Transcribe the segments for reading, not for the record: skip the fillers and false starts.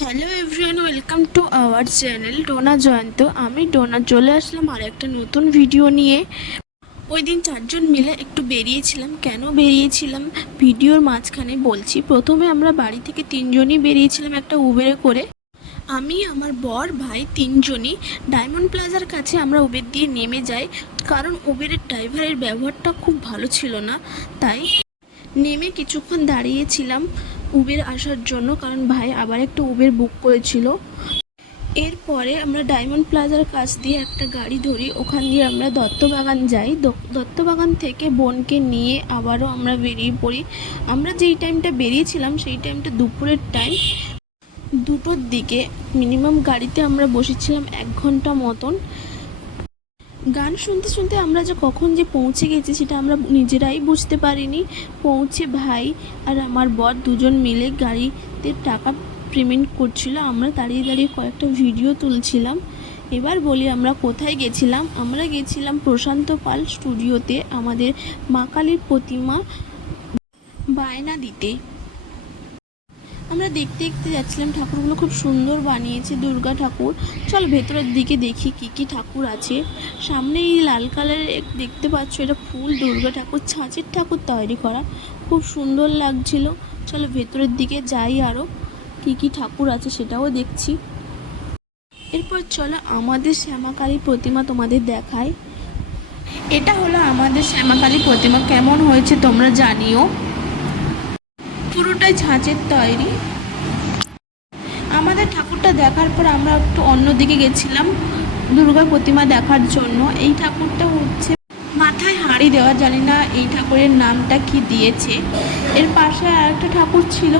Hello everyone, welcome to our channel Dona Jayanta. আমি ডোনা চলে আসলাম আর একটা নতুন ভিডিও নিয়ে। ওই দিন চারজন মিলে একটু বেরিয়েছিলাম। কেন বেরিয়েছিলাম ভিডিওর মাঝখানে বলছি। প্রথমে আমরা বাড়ি থেকে তিনজনই বেরিয়েছিলাম একটা উবেরে করে। আমি, আমার বর, ভাই তিনজনই ডায়মন্ড প্লাজার কাছে আমরা উবের দিয়ে নেমে যাই, কারণ উবেরের ড্রাইভারের ব্যবহারটা খুব ভালো ছিল না। তাই নেমে কিছুক্ষণ দাঁড়িয়েছিলাম উবের আসার জন্য, কারণ ভাই আবার একটা উবের বুক করেছিল। এরপরে আমরা ডায়মন্ড প্লাজার কাছ দিয়ে একটা গাড়ি ধরি, ওখান দিয়ে আমরা দত্তবাগান যাই। দত্তবাগান থেকে বোনকে নিয়ে আবারও আমরা বেরিয়ে পড়ি। আমরা যেই টাইমটা বেরিয়েছিলাম সেই টাইমটা দুপুরের টাইম, 2টোর দিকে। মিনিমাম গাড়িতে আমরা বসেছিলাম 1 ঘন্টা মতন। গান শুনতে শুনতে আমরা যে কখন যে পৌঁছে গেছি সেটা আমরা নিজেরাই বুঝতে পারিনি। পৌঁছে ভাই আর আমার বর দুজন মিলে গাড়িতে টাকা পেমেন্ট করছিল, আমরা দাঁড়িয়ে দাঁড়িয়ে কয়েকটা ভিডিও তুলছিলাম। এবার বলি আমরা কোথায় গেছিলাম। আমরা গেছিলাম প্রশান্ত পাল স্টুডিওতে আমাদের মা কালীর প্রতিমা বায়না দিতে। আমরা দেখতে দেখতে যাচ্ছিলাম, ঠাকুরগুলো খুব সুন্দর বানিয়েছে, দুর্গা ঠাকুর। চল ভেতরের দিকে দেখি কি কি ঠাকুর আছে। সামনে এই লাল কালারের দেখতে পাচ্ছ, এটা ফুল দুর্গা ঠাকুর, ছাঁচের ঠাকুর তৈরি করা, খুব সুন্দর লাগছিল। চলো ভেতরের দিকে যাই, আরও কি কি ঠাকুর আছে সেটাও দেখছি। এরপর চলো আমাদের শ্যামাকালী প্রতিমা তোমাদের দেখাই। এটা হলো আমাদের শ্যামাকালী প্রতিমা, কেমন হয়েছে তোমরা জানিও। পুরোটাই ছাঁচের তৈরি। আমাদের ঠাকুরটা দেখার পর আমরা একটু অন্যদিকে গেছিলাম দুর্গা প্রতিমা দেখার জন্য। এই ঠাকুরটা হচ্ছে মাথায় হাঁড়ি দেওয়া, জানি না এই ঠাকুরের নামটা কি দিয়েছে। এর পাশে আর একটা ঠাকুর ছিল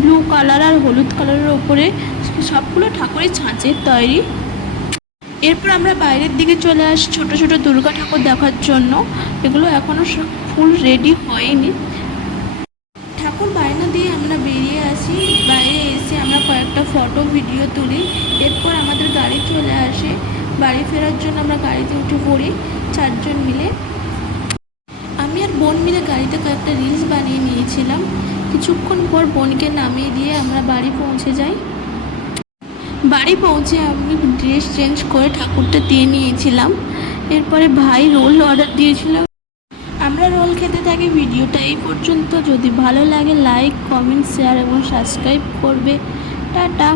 ব্লু কালার আর হলুদ কালারের ওপরে, সবগুলো ঠাকুরই ছাঁচের তৈরি। এরপর আমরা বাইরের দিকে চলে আসি ছোট ছোট দুর্গা ঠাকুর দেখার জন্য। এগুলো এখনও ফুল রেডি হয়নি। ঠাকুর বায়না দিয়ে আমরা বেরিয়ে আসি। বাইরে এসে আমরা কয়েকটা ফটো ভিডিও তুলি। এরপর আমাদের গাড়ি চলে আসে, বাড়ি ফেরার জন্য আমরা গাড়িতে উঠে পড়ি চারজন মিলে। আমি আর বোন মিলে গাড়িতে কয়েকটা রিলস বানিয়ে নিয়েছিলাম। কিছুক্ষণ পর বোনকে নামিয়ে দিয়ে আমরা বাড়ি পৌঁছে যাই। বাড়ি পৌঁছে আমি ড্রেস চেঞ্জ করে ঠাকুরটা দিয়ে নিয়েছিলাম। এরপরে ভাই রোল অর্ডার দিয়েছিল, আমরা রোল খেতে থাকি। ভিডিওটা এই পর্যন্ত। যদি ভালো লাগে লাইক, কমেন্ট, শেয়ার এবং সাবস্ক্রাইব করবে। টাটা।